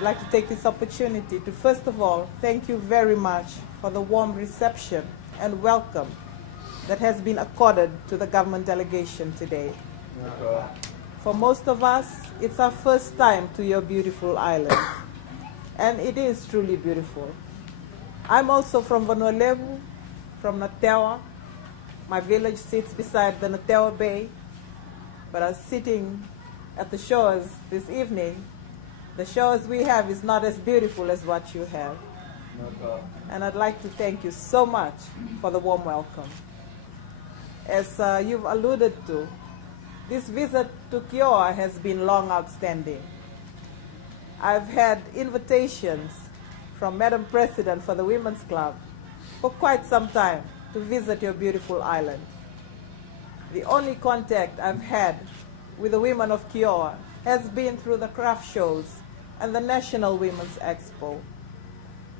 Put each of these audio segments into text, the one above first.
I'd like to take this opportunity to first of all thank you very much for the warm reception and welcome that has been accorded to the government delegation today. For most of us, it's our first time to your beautiful island, and it is truly beautiful. I'm also from Vuniwaqa, from Natewa. My village sits beside the Natewa Bay, but I was sitting at the shores this evening. The shores we have is not as beautiful as what you have. And I'd like to thank you so much for the warm welcome. As you've alluded to, this visit to Kioa has been long outstanding. I've had invitations from Madam President for the Women's Club for quite some time to visit your beautiful island. The only contact I've had with the women of Kioa has been through the craft shows and the National Women's Expo.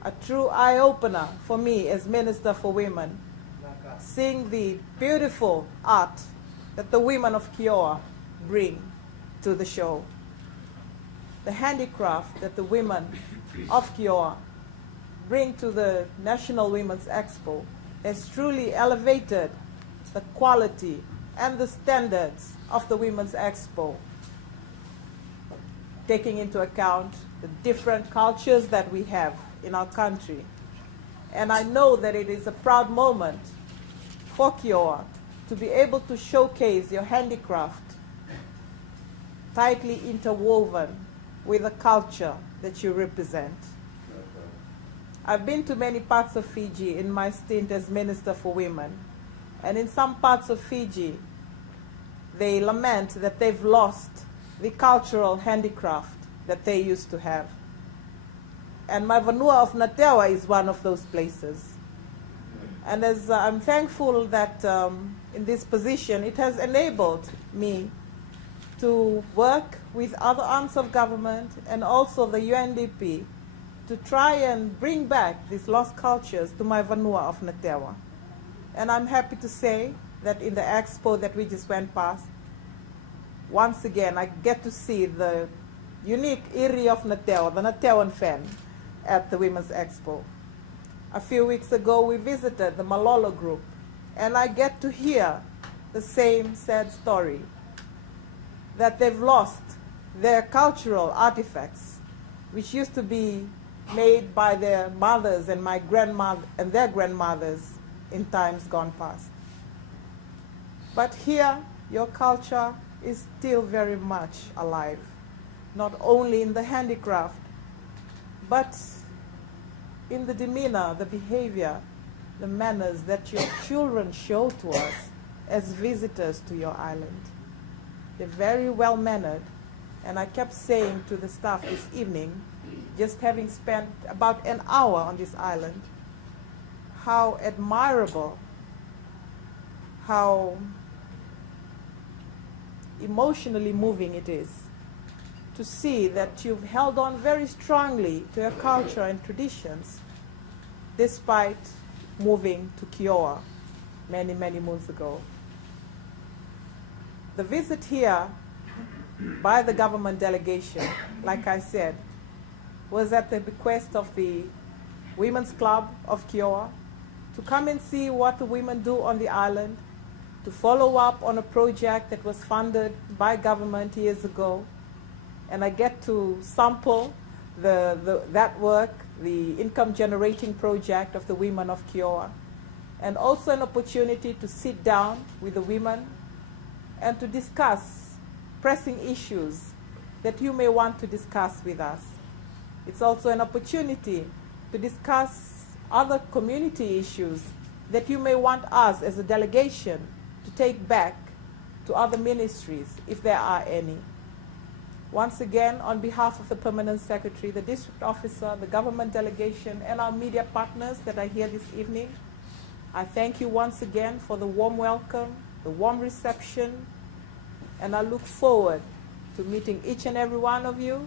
A true eye-opener for me as Minister for Women, seeing the beautiful art that the women of Kioa bring to the show. The handicraft that the women of Kioa bring to the National Women's Expo has truly elevated the quality and the standards of the Women's Expo, taking into account the different cultures that we have in our country. And I know that it is a proud moment for Kioa to be able to showcase your handicraft tightly interwoven with the culture that you represent. I've been to many parts of Fiji in my stint as Minister for Women, and in some parts of Fiji, they lament that they've lost the cultural handicraft that they used to have. And my Vanua of Natewa is one of those places. And as I'm thankful that in this position, it has enabled me to work with other arms of government and also the UNDP to try and bring back these lost cultures to my Vanua of Natewa. And I'm happy to say that in the expo that we just went past, once again, I get to see the unique Iri of Natewa, the Natewan fan, at the Women's Expo. A few weeks ago, we visited the Malolo group, and I get to hear the same sad story, that they've lost their cultural artifacts, which used to be made by their mothers and my grandmother and their grandmothers in times gone past. But here, your culture is still very much alive, not only in the handicraft, but in the demeanor, the behavior, the manners that your children show to us as visitors to your island. They're very well-mannered, and I kept saying to the staff this evening, just having spent about an hour on this island, how admirable, how emotionally moving it is to see that you've held on very strongly to your culture and traditions despite moving to Kioa many, many moons ago. The visit here by the government delegation, like I said, was at the bequest of the Women's Club of Kioa to come and see what the women do on the island, to follow up on a project that was funded by government years ago. And I get to sample that work, the income generating project of the women of Kioa, and also an opportunity to sit down with the women and to discuss pressing issues that you may want to discuss with us. It's also an opportunity to discuss other community issues that you may want us as a delegation to take back to other ministries, if there are any. Once again, on behalf of the Permanent Secretary, the District Officer, the government delegation, and our media partners that are here this evening, I thank you once again for the warm welcome, the warm reception, and I look forward to meeting each and every one of you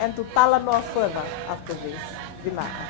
and to Talanoa further after this. Vinaqa.